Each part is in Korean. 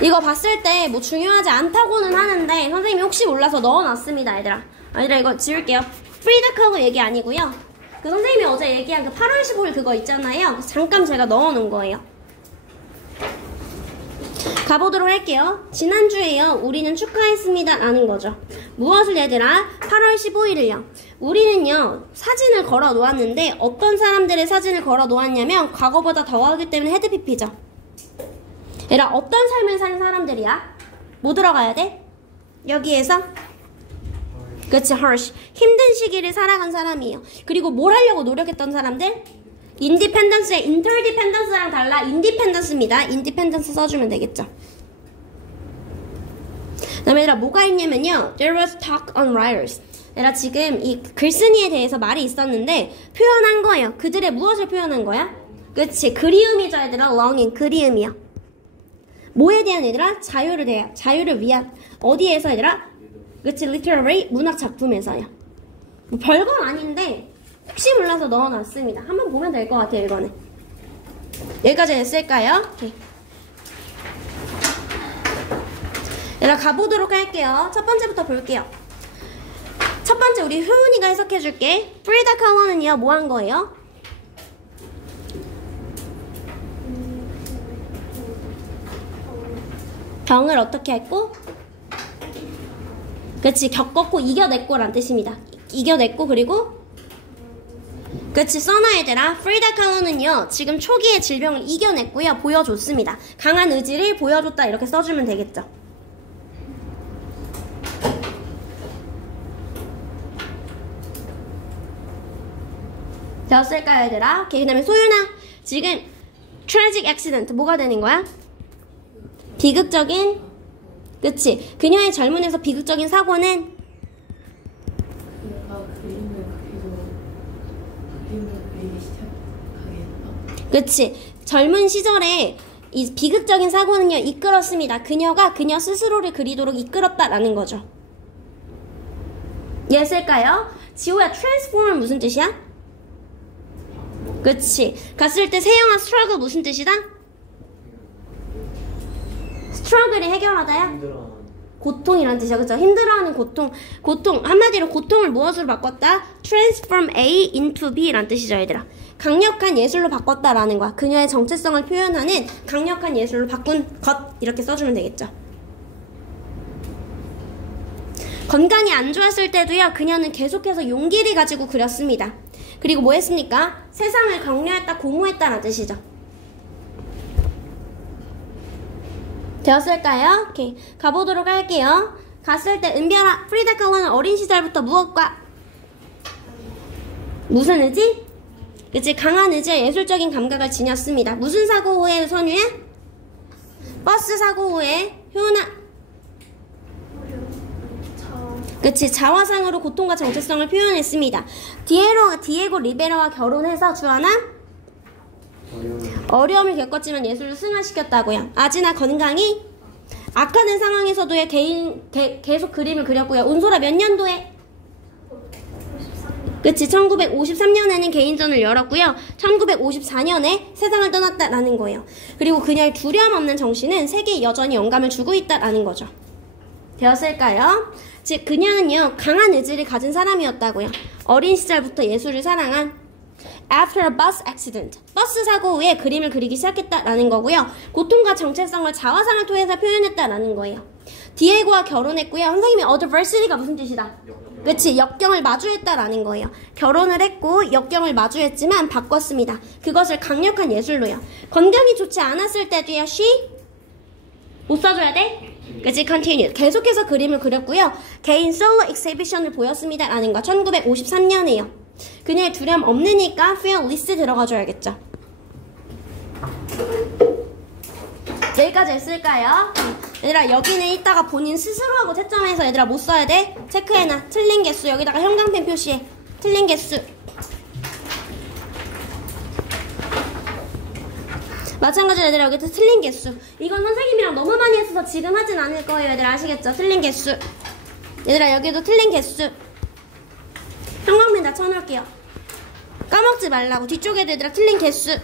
이거 봤을 때 뭐 중요하지 않다고는 하는데 선생님이 혹시 몰라서 넣어놨습니다. 얘들아 이거 지울게요. 프리다 칼러 얘기 아니고요. 그 선생님이 어제 얘기한 그 8월 15일 그거 있잖아요. 잠깐 제가 넣어놓은 거예요. 가보도록 할게요. 지난주에요. 우리는 축하했습니다 라는 거죠. 무엇을 얘들아? 8월 15일을요. 우리는요. 사진을 걸어 놓았는데 어떤 사람들의 사진을 걸어 놓았냐면 과거보다 더하기 때문에 헤드 PP죠. 얘들아 어떤 삶을 사는 사람들이야? 뭐 들어가야 돼? 여기에서 그치, harsh. 힘든 시기를 살아간 사람이에요. 그리고 뭘 하려고 노력했던 사람들? 인디펜던스의 인터디펜던스랑 달라 인디펜던스입니다. 인디펜던스 써주면 되겠죠. 그 다음에 얘들아 뭐가 있냐면요. There was talk on writers. 얘들아 지금 이 글쓴이에 대해서 말이 있었는데 표현한 거예요. 그들의 무엇을 표현한 거야? 그치, 그리움이죠 얘들아. longing, 그리움이요. 뭐에 대한 얘들아? 자유를 대한, 자유를 위한. 어디에서 얘들아? 그치, literary, 문학 작품에서요. 뭐 별건 아닌데 혹시 몰라서 넣어놨습니다. 한번 보면 될 것 같아요. 이거는 여기까지 됐을까요? 오케이. 얘들아 가보도록 할게요. 첫 번째부터 볼게요. 첫 번째 우리 효은이가 해석해줄게. 프리다 칼러는요 뭐 한 거예요? 병을 어떻게 했고? 그치, 겪었고 이겨냈고 란 뜻입니다. 이겨냈고 그리고 그치, 써놔 얘들아. 프리다 칼러는요 지금 초기의 질병을 이겨냈고요 보여줬습니다. 강한 의지를 보여줬다 이렇게 써주면 되겠죠. 되었을까요 얘들아? 오케이. 그 다음에 소윤아 지금 tragic accident 뭐가 되는 거야? 비극적인, 그치, 그녀의 젊은에서 비극적인 사고는 그치, 젊은 시절에 이 비극적인 사고는요 이끌었습니다. 그녀가 그녀 스스로를 그리도록 이끌었다라는 거죠. 이해했을까요? 지호야, transform 무슨 뜻이야? 그치, 갔을 때 세영아 struggle 무슨 뜻이다? struggle이 해결하다야? 고통이란 뜻이야. 그쵸? 힘들어하는 고통. 한마디로 고통을 무엇으로 바꿨다? transform A into B 란 뜻이죠 얘들아. 강력한 예술로 바꿨다라는 거야. 그녀의 정체성을 표현하는 강력한 예술로 바꾼 것 이렇게 써주면 되겠죠. 건강이 안 좋았을 때도요 그녀는 계속해서 용기를 가지고 그렸습니다. 그리고 뭐 했습니까? 세상을 격려했다, 고무했다라는 뜻이죠. 되었을까요? 오케이. 가보도록 할게요. 갔을 때 은별아, 프리다 칼러는 어린 시절부터 무엇과 무슨 의지? 그치, 강한 의지와 예술적인 감각을 지녔습니다. 무슨 사고 후에 선유야? 버스 사고 후에 효은아. 그치, 자화상으로 고통과 정체성을 표현했습니다. 디에고 리베라와 결혼해서 주하나 어려움을 겪었지만 예술을 승화시켰다고요. 아지나 건강이 악화된 상황에서도 계속 그림을 그렸고요. 운소라 몇 년도에? 그치, 1953년에는 개인전을 열었고요. 1954년에 세상을 떠났다라는 거예요. 그리고 그녀의 두려움 없는 정신은 세계에 여전히 영감을 주고 있다라는 거죠. 되었을까요? 즉 그녀는요 강한 의지를 가진 사람이었다고요. 어린 시절부터 예술을 사랑한 After a bus accident, 버스 사고 후에 그림을 그리기 시작했다라는 거고요. 고통과 정체성을 자화상을 통해서 표현했다라는 거예요. 디에고와 결혼했고요. 선생님이 adversity가 무슨 뜻이다? 그치, 역경을 마주했다라는 거예요. 결혼을 했고 역경을 마주했지만 바꿨습니다. 그것을 강력한 예술로요. 건강이 좋지 않았을 때도요. she 못 써줘야 돼? 그치, continue. 계속해서 그림을 그렸고요. 개인 솔로 exhibition을 보였습니다 라는 거. 1953년에요. 그녀의 두려움 없느니까 fearless 들어가줘야겠죠. 여기까지 했을까요? 얘들아 여기는 이따가 본인 스스로 하고 채점해서 얘들아 못 써야 돼? 체크해놔. 틀린 개수 여기다가 형광펜 표시해. 틀린 개수. 마찬가지로 얘들아 여기도 틀린 개수. 이건 선생님이랑 너무 많이 했어서 지금 하진 않을 거예요. 얘들아 아시겠죠? 틀린 개수. 얘들아 여기도 틀린 개수. 형광펜 다 쳐놓을게요. 까먹지 말라고. 뒤쪽에도 얘들아 틀린 개수.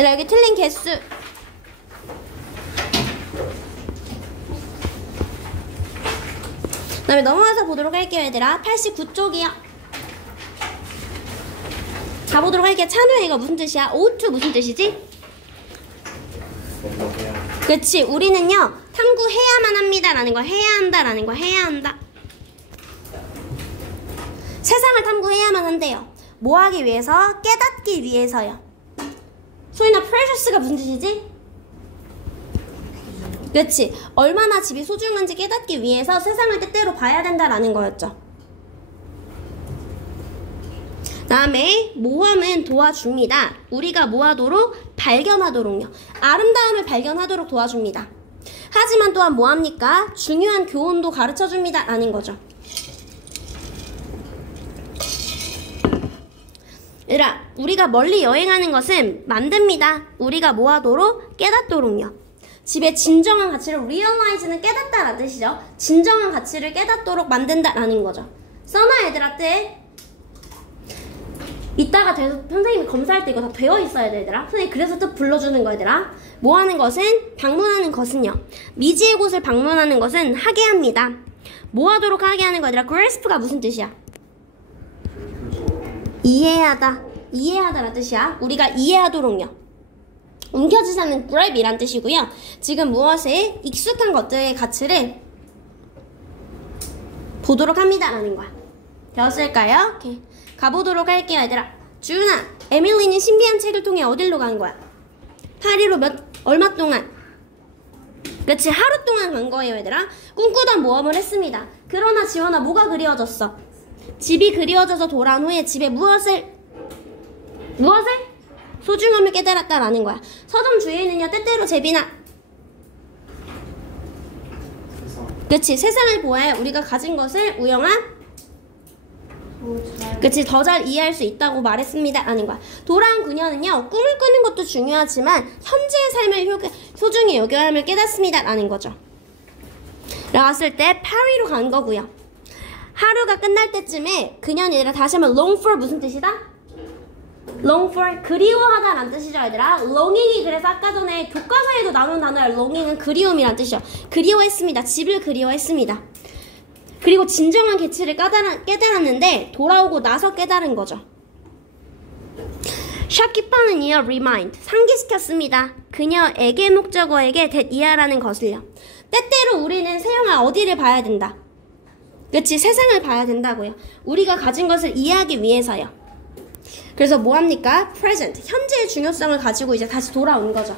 얘들아 여기 틀린 개수. 그 다음에 넘어가서 보도록 할게요 얘들아. 89쪽이요. 가보도록 할게요. 찬우야 이거 무슨 뜻이야? O2 무슨 뜻이지? 그치, 우리는요 탐구해야만 합니다 라는 거, 해야 한다 라는 거, 해야 한다. 세상을 탐구해야만 한대요. 뭐 하기 위해서? 깨닫기 위해서요. 소희나 precious가 무슨 뜻이지? 그치, 얼마나 집이 소중한지 깨닫기 위해서 세상을 때때로 봐야 된다라는 거였죠. 다음에 모험은 도와줍니다. 우리가 뭐 하도록? 발견하도록요. 아름다움을 발견하도록 도와줍니다. 하지만 또한 뭐 합니까? 중요한 교훈도 가르쳐줍니다 라는 거죠. 얘들아, 우리가 멀리 여행하는 것은 만듭니다. 우리가 뭐 하도록? 깨닫도록요. 집의 진정한 가치를 realize는 깨닫다라는 뜻이죠. 진정한 가치를 깨닫도록 만든다라는 거죠. 써놔 얘들아 뜻. 이따가 선생님이 검사할 때 이거 다 되어 있어야 돼 얘들아. 선생님이 그래서 뜻 불러주는 거 얘들아. 뭐 하는 것은? 방문하는 것은요. 미지의 곳을 방문하는 것은 하게 합니다. 뭐 하도록 하게 하는 거 얘들아. grasp가 무슨 뜻이야? 이해하다. 이해하다라는 뜻이야. 우리가 이해하도록요. 움켜쥐자는 grab이란 뜻이고요. 지금 무엇에? 익숙한 것들의 가치를 보도록 합니다 라는 거야. 되었을까요? 오케이. 가보도록 할게요 얘들아. 주은아, 에밀리는 신비한 책을 통해 어디로 간 거야? 파리로 얼마 동안? 그치, 하루 동안 간 거예요 얘들아. 꿈꾸던 모험을 했습니다. 그러나 지원아 뭐가 그리워졌어? 집이 그리워져서 돌아온 후에 집에 무엇을? 소중함을 깨달았다라는 거야. 서점 주인은요 때때로 제비나 그치, 세상을 보아야 우리가 가진 것을 우영한 그치, 더 잘 이해할 수 있다고 말했습니다 라는 거야. 돌아온 그녀는요 꿈을 꾸는 것도 중요하지만 현재의 삶을 소중히 여겨야 함을 깨닫습니다 라는 거죠. 나왔을 때 파리로 간 거고요. 하루가 끝날 때쯤에 그녀는 얘들아 다시 한번 long for 무슨 뜻이다? long for 그리워하다 라는 뜻이죠 얘들아. longing이 그래서 아까 전에 교과서에도 나오는 단어야. longing은 그리움이란 뜻이죠. 그리워했습니다. 집을 그리워했습니다. 그리고 진정한 가치를 깨달았는데 돌아오고 나서 깨달은 거죠. 샤키파는요 remind 상기시켰습니다. 그녀에게 목적어에게 that 이하라는 것을요. 때때로 우리는 세영아 어디를 봐야 된다? 그치, 세상을 봐야 된다고요. 우리가 가진 것을 이해하기 위해서요. 그래서 뭐합니까? present 현재의 중요성을 가지고 이제 다시 돌아온 거죠.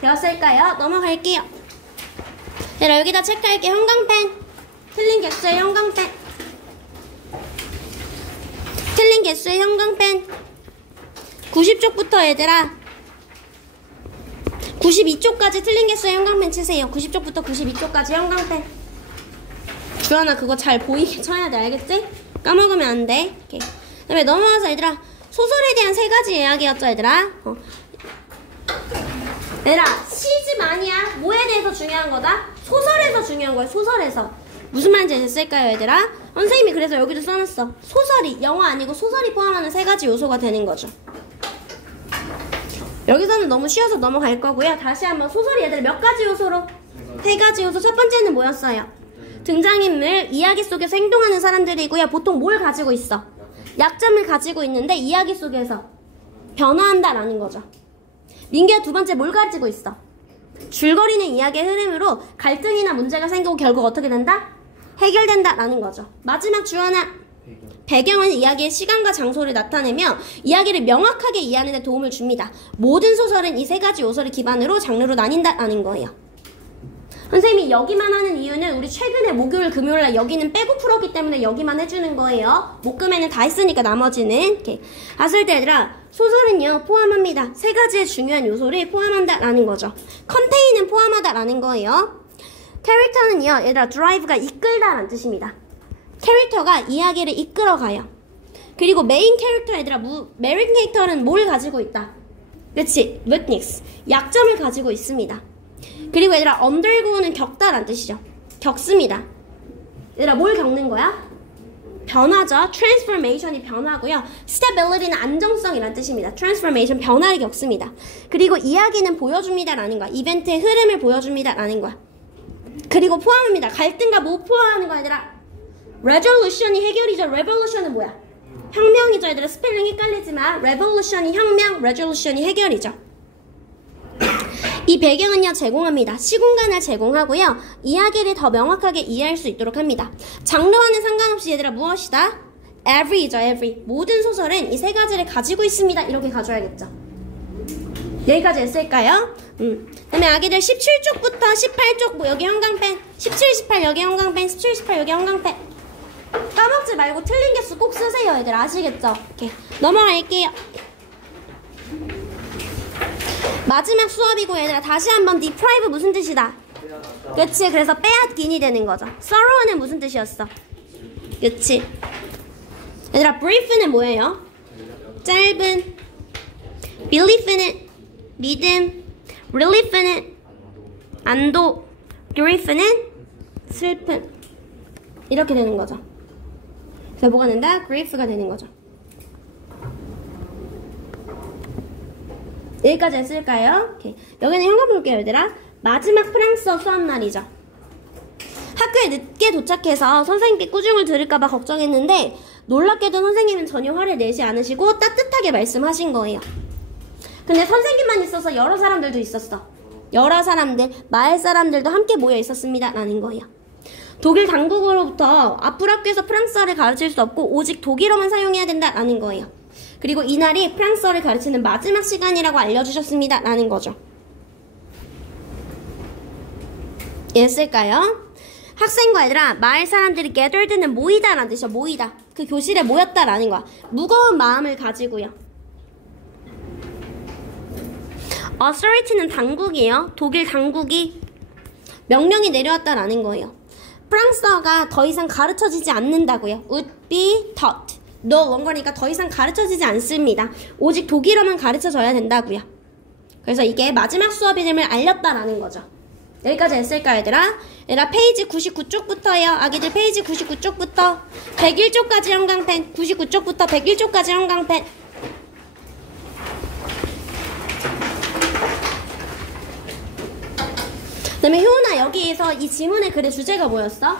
되었을까요? 넘어갈게요. 얘들아 여기다 체크할게. 형광펜 틀린 개수의 형광펜. 틀린 개수의 형광펜 90쪽부터 얘들아 92쪽까지 틀린 개수의 형광펜 치세요. 90쪽부터 92쪽까지 형광펜. 주연아 그거 잘 보이게 쳐야 돼. 알겠지? 까먹으면 안 돼. 오케이. 그 다음에 넘어와서 얘들아 소설에 대한 3가지 이야기였죠 얘들아. 얘들아 시집 아니야. 뭐에 대해서 중요한 거다? 소설에서 중요한 거야. 소설에서. 무슨 말인지 됐을까요 얘들아? 선생님이 그래서 여기도 써놨어. 소설이 영화 아니고 소설이 포함하는 3가지 요소가 되는 거죠. 여기서는 너무 쉬워서 넘어갈 거고요. 다시 한번 소설이 얘들 몇 가지 요소로? 3가지 요소. 첫 번째는 뭐였어요? 등장인물 이야기 속에서 행동하는 사람들이고요. 보통 뭘 가지고 있어? 약점을 가지고 있는데 이야기 속에서 변화한다라는 거죠. 민기야 두 번째 뭘 가지고 있어? 줄거리는 이야기의 흐름으로 갈등이나 문제가 생기고 결국 어떻게 된다? 해결된다라는 거죠. 마지막 주하나 배경은 이야기의 시간과 장소를 나타내며 이야기를 명확하게 이해하는 데 도움을 줍니다. 모든 소설은 이 3가지 요소를 기반으로 장르로 나뉜다라는 거예요. 선생님이 여기만 하는 이유는 우리 최근에 목요일 금요일날 여기는 빼고 풀었기 때문에 여기만 해주는 거예요. 목금에는 다 했으니까 나머지는 이렇게. 봤을 때 얘들아 소설은요 포함합니다. 3가지의 중요한 요소를 포함한다라는 거죠. 컨테인은 포함하다라는 거예요. 캐릭터는요 얘들아 드라이브가 이끌다라는 뜻입니다. 캐릭터가 이야기를 이끌어가요. 그리고 메인 캐릭터 얘들아 메인 캐릭터는 뭘 가지고 있다? 그치, witness 약점을 가지고 있습니다. 그리고 얘들아 undergo는 겪다라는 뜻이죠. 겪습니다. 얘들아 뭘 겪는 거야? 변화죠. transformation이 변화고요. stability는 안정성이란 뜻입니다. transformation 변화를 겪습니다. 그리고 이야기는 보여줍니다라는 거야. 이벤트의 흐름을 보여줍니다라는 거야. 그리고 포함입니다. 갈등과 뭐 포함하는 거야 얘들아? resolution이 해결이죠. revolution은 뭐야? 혁명이죠. 얘들아 스펠링 헷갈리지만 revolution이 혁명, resolution이 해결이죠. 이 배경은요 제공합니다. 시공간을 제공하고요. 이야기를 더 명확하게 이해할 수 있도록 합니다. 장르와는 상관없이 얘들아 무엇이다? every죠. every. 모든 소설은 이 세 가지를 가지고 있습니다. 이렇게 가져야겠죠. 여기까지 했을까요? 그다음에 아기들 17쪽부터 18쪽 뭐 여기 형광펜 17, 18 여기 형광펜 17, 18 여기 형광펜 까먹지 말고 틀린 개수 꼭 쓰세요. 얘들 아시겠죠? 이렇게 넘어갈게요. 마지막 수업이고 얘들아 다시 한번 deprive 무슨 뜻이다? 그치 그래서 빼앗긴이 되는 거죠. sorrow는 무슨 뜻이었어? 그치 얘들아 brief는 뭐예요? 짧은 belief는 믿음 relief는 안도 grief는 슬픔 이렇게 되는 거죠. 그래서 뭐가 된다? grief가 되는 거죠. 여기까지 했을까요? 오케이. 여기는 형광 볼게요 얘들아. 마지막 프랑스어 수업 날이죠. 학교에 늦게 도착해서 선생님께 꾸중을 들을까봐 걱정했는데 놀랍게도 선생님은 전혀 화를 내지 않으시고 따뜻하게 말씀하신 거예요. 근데 선생님만 있어서 여러 사람들도 있었어. 여러 사람들, 마을 사람들도 함께 모여 있었습니다 라는 거예요. 독일 당국으로부터 앞으로 학교에서 프랑스어를 가르칠 수 없고 오직 독일어만 사용해야 된다라는 거예요. 그리고 이날이 프랑스어를 가르치는 마지막 시간이라고 알려주셨습니다 라는 거죠. 이해했을까요? 학생과 얘들아 마을 사람들이 gathered는 모이다 라는 뜻이야. 모이다. 그 교실에 모였다 라는 거야. 무거운 마음을 가지고요. authority는 당국이에요. 독일 당국이 명령이 내려왔다라는 거예요. 프랑스어가 더 이상 가르쳐지지 않는다고요. would be taught. no longer니까 더 이상 가르쳐지지 않습니다. 오직 독일어만 가르쳐져야 된다고요. 그래서 이게 마지막 수업임을 알렸다라는 거죠. 여기까지 했을까 얘들아? 얘들아 페이지 99쪽부터요. 아기들 페이지 99쪽부터 101쪽까지 형광펜 99쪽부터 101쪽까지 형광펜 그 다음에 효은아 여기에서 이 지문의 글의 주제가 뭐였어?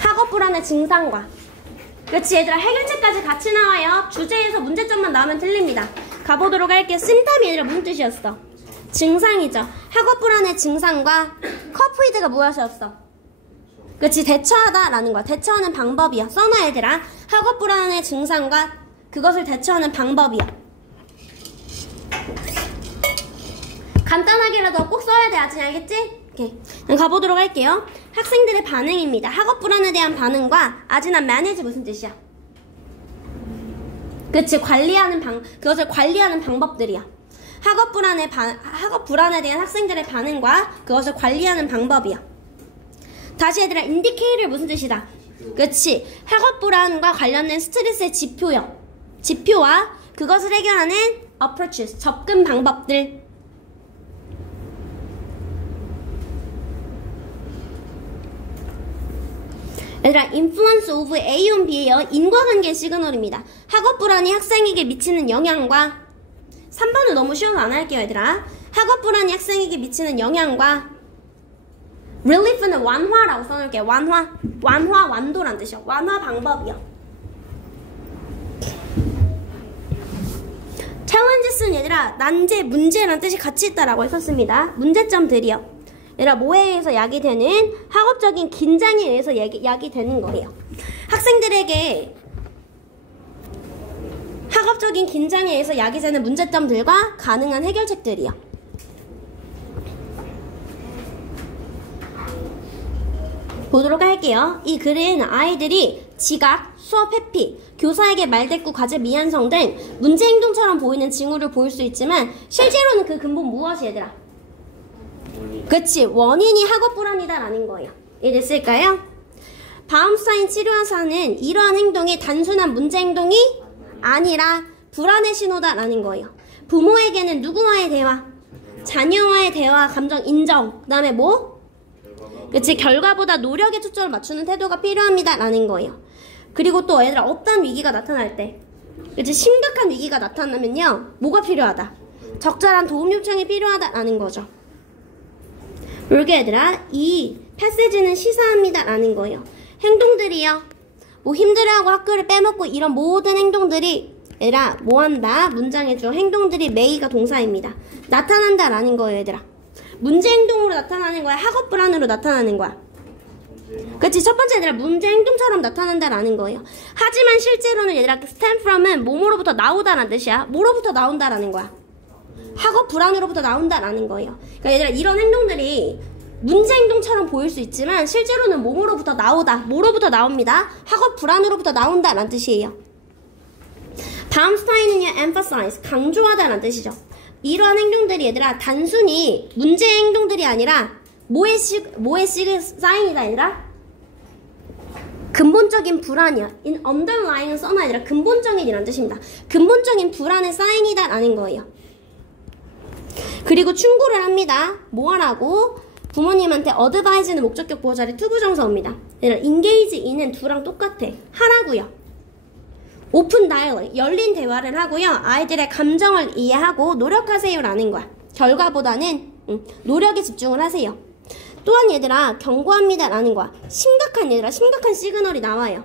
학업 불안의 증상과 그렇지 얘들아 해결책까지 같이 나와요. 주제에서 문제점만 나오면 틀립니다. 가보도록 할게요. 심탐이 얘들아 무슨 뜻이었어? 증상이죠. 학업 불안의 증상과 커프이드가 무엇이었어? 그렇지 대처하다 라는 거야. 대처하는 방법이야. 써놔 얘들아. 학업 불안의 증상과 그것을 대처하는 방법이야. 간단하게라도 꼭 써야 돼. 아직 알겠지? 오케이. 그럼 가보도록 할게요. 학생들의 반응입니다. 학업 불안에 대한 반응과 아지난 manage 무슨 뜻이야? 그치 관리하는 그것을 관리하는 방법들이야. 학업 불안에 대한 학생들의 반응과 그것을 관리하는 방법이야. 다시 얘들아 indicator 무슨 뜻이다? 그치 학업 불안과 관련된 스트레스의 지표요. 지표와 그것을 해결하는 approaches 접근 방법들. 얘들아 influence of A on B예요. 인과관계 시그널입니다. 학업 불안이 학생에게 미치는 영향과 3번은 너무 쉬워서 안 할게요 얘들아. 학업 불안이 학생에게 미치는 영향과 relief는 완화라고 써놓을게요. 완화, 완도란 뜻이요. 완화 방법이요. challenges는 얘들아 난제, 문제란 뜻이 같이 있다라고 했었습니다. 문제점들이요. 얘들아 뭐에 의해서 야기되는 학업적인 긴장에 의해서 야기되는 거예요. 학생들에게 학업적인 긴장에 의해서 야기되는 문제점들과 가능한 해결책들이요. 보도록 할게요. 이 글은 아이들이 지각, 수업 회피, 교사에게 말대꾸, 과제 미완성 등 문제 행동처럼 보이는 징후를 보일 수 있지만 실제로는 그 근본 무엇이 얘들아? 그치 원인이 학업 불안이다 라는 거예요. 이해됐을까요? 바움스타인 치료사는 이러한 행동이 단순한 문제 행동이 아니라 불안의 신호다 라는 거예요. 부모에게는 누구와의 대화? 자녀와의 대화, 감정 인정. 그 다음에 뭐? 그치? 결과보다 노력에 초점을 맞추는 태도가 필요합니다 라는 거예요. 그리고 또 얘들아 어떤 위기가 나타날 때 그치? 심각한 위기가 나타나면요 뭐가 필요하다? 적절한 도움 요청이 필요하다 라는 거죠. 그러게 얘들아 이 패시지는 시사합니다 라는 거예요. 행동들이요 뭐 힘들어하고 학교를 빼먹고 이런 모든 행동들이 얘들아 뭐한다? 문장의 주 행동들이 may가 동사입니다. 나타난다 라는 거예요 얘들아. 문제 행동으로 나타나는 거야? 학업 불안으로 나타나는 거야? 그치? 첫 번째 얘들아 문제 행동처럼 나타난다 라는 거예요. 하지만 실제로는 얘들아 stem from은 뭐뭐로부터 나오다라는 뜻이야. 뭐로부터 나온다라는 거야? 학업 불안으로부터 나온다라는 거예요. 그러니까 얘들아 이런 행동들이 문제 행동처럼 보일 수 있지만 실제로는 뭐뭐로부터 나오다. 뭐로부터 나옵니다. 학업 불안으로부터 나온다라는 뜻이에요. 다음 스타일은요 emphasize 강조하다라는 뜻이죠. 이러한 행동들이 얘들아 단순히 문제 행동들이 아니라 뭐의 사인이다 아니라 근본적인 불안이야. in underlying은 써놔야 아니라 근본적인이라는 뜻입니다. 근본적인 불안의 사인이다 라는 거예요. 그리고 충고를 합니다. 뭐 하라고? 부모님한테 advise는 목적격 보호 자리 투부정사입니다. 얘들아 engage in은 두랑 똑같아. 하라고요. 오픈 다이얼로그, 열린 대화를 하고요. 아이들의 감정을 이해하고 노력하세요라는 거야. 결과보다는 노력에 집중을 하세요. 또한 얘들아 경고합니다라는 거야. 심각한 시그널이 나와요.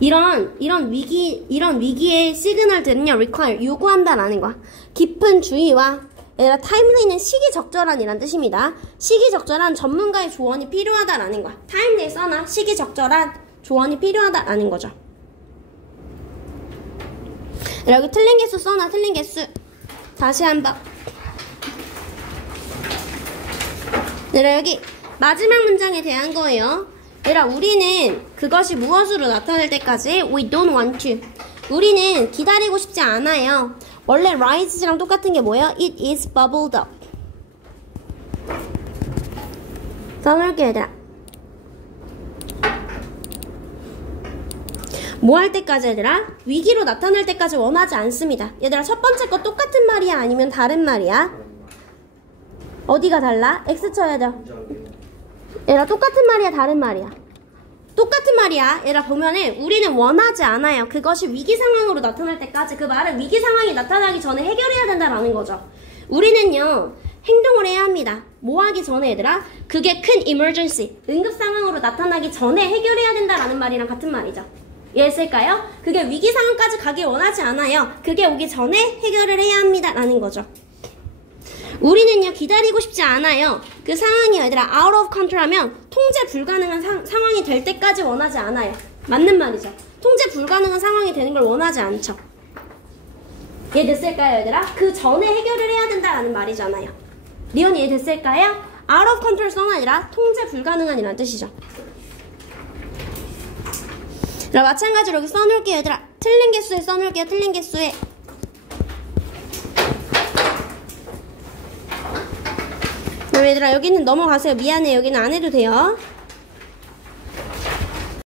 이런 위기의 시그널들은요 require 요구한다라는 거야. 깊은 주의와 얘들아 timely는 시기적절한이란 뜻입니다. 시기적절한 전문가의 조언이 필요하다라는 거야. timely 써놔. 시기적절한 조언이 필요하다라는 거죠. 여기 틀린 개수 써놔. 틀린 개수 다시 한번. 얘들아 여기 마지막 문장에 대한 거예요. 얘들아 우리는 그것이 무엇으로 나타날 때까지 we don't want to 우리는 기다리고 싶지 않아요. 원래 rise랑 똑같은 게 뭐예요? It is bubbled up. 써놓을게 얘들아. 뭐 할 때까지 얘들아? 위기로 나타날 때까지 원하지 않습니다. 얘들아 첫 번째 거 똑같은 말이야? 아니면 다른 말이야? 어디가 달라? X 쳐야 돼. 얘들아 똑같은 말이야? 다른 말이야? 똑같은 말이야. 얘들아 보면은 우리는 원하지 않아요. 그것이 위기 상황으로 나타날 때까지. 그 말은 위기 상황이 나타나기 전에 해결해야 된다라는 거죠. 우리는요 행동을 해야 합니다. 뭐 하기 전에 얘들아? 그게 큰 emergency 응급 상황으로 나타나기 전에 해결해야 된다라는 말이랑 같은 말이죠. 이해했을까요? 그게 위기 상황까지 가길 원하지 않아요. 그게 오기 전에 해결을 해야 합니다 라는 거죠. 우리는요 기다리고 싶지 않아요. 그 상황이 얘들아 out of control 하면 통제 불가능한 상황이 될 때까지 원하지 않아요. 맞는 말이죠. 통제 불가능한 상황이 되는 걸 원하지 않죠. 이해됐을까요 얘들아? 그 전에 해결을 해야 된다라는 말이잖아요. 리온 이해됐을까요? out of control 써는 아니라 통제 불가능한 이란 뜻이죠. 그럼 마찬가지로 여기 써놓을게요 얘들아. 틀린 개수에 써놓을게요. 틀린 개수에. 그럼 얘들아 여기는 넘어가세요. 미안해 여기는 안 해도 돼요.